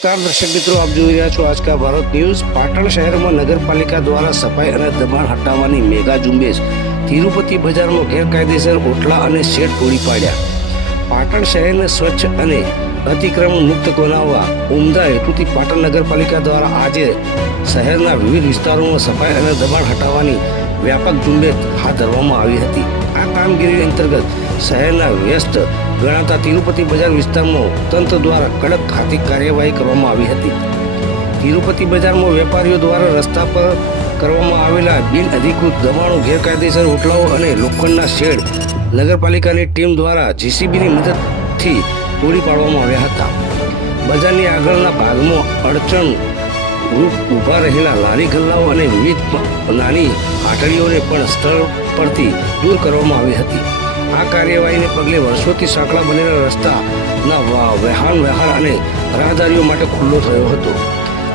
નમસ્કાર દર્શક મિત્રો, આપ જોઈ રહ્યા છો આજકા ભારત ન્યૂઝ। પાટણ શહેરમાં નગરપાલિકા દ્વારા સફાઈ અને દબાણ હટાવવાની મેગા ઝુંબેશ। તિરુપતિ બજારમાં ગેરકાયદેસર ઓટલા અને શેડ તોડી પાડ્યા। પાટણ શહેરને સ્વચ્છ અને અતિક્રમણ મુક્ત બનાવવા ઉમદા હેતુથી પાટણ નગરપાલિકા દ્વારા આજે શહેરના વિવિધ વિસ્તારોમાં સફાઈ અને દબાણ હટાવવાની વ્યાપક ઝુંબેશ હાથ ધરવામાં આવી હતી। આ કામગીરી અંતર્ગત શહેરના વ્યસ્ત ગણાતા તિરુપતિ બજાર વિસ્તારમાં તંત્ર દ્વારા કડક ખાતી કાર્યવાહી કરવામાં આવી હતી। તિરુપતિ બજારમાં વેપારીઓ દ્વારા રસ્તા પર કરવામાં આવેલા બિનઅધિકૃત દબાણો, ગેરકાયદેસર ઓટલાઓ અને લોખંડના શેડ નગરપાલિકાની ટીમ દ્વારા જીસીબીની મદદથી તોડી પાડવામાં આવ્યા હતા। બજારની આગળના ભાગમાં અડચણ રૂપ ઊભા રહેલા લારી ગલ્લાઓ અને વિવિધ નાની હાટડીઓને પણ સ્થળ પરથી દૂર કરવામાં આવી હતી। આ કાર્યવાહીને પગલે વર્ષોથી સાંકડા બનેલા રસ્તાના વાહન વ્યવહાર અને રાહદારીઓ માટે ખુલ્લો થયો હતો।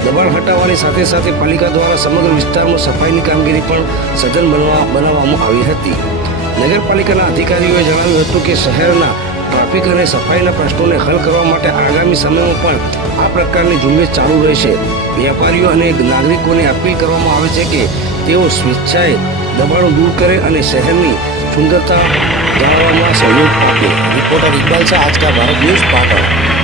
દબાણ હટાવવાની સાથે સાથે પાલિકા દ્વારા સમગ્ર વિસ્તારમાં સફાઈની કામગીરી પણ સઘન બનાવવામાં આવી હતી। નગરપાલિકાના અધિકારીઓએ જણાવ્યું હતું કે શહેરના ટ્રાફિક અને સફાઈના પ્રશ્નોને હલ કરવા માટે આગામી સમયમાં પણ આ પ્રકારની ઝુંબેશ ચાલુ રહેશે। વેપારીઓ અને નાગરિકોને અપીલ કરવામાં આવે છે કે તેઓ સ્વેચ્છાએ દબાણો દૂર કરે અને શહેરની સુંદરતા જાળવવામાં સહયોગ આપે। Reporter Iqbal Shah, Aajka Bharat news, Patan.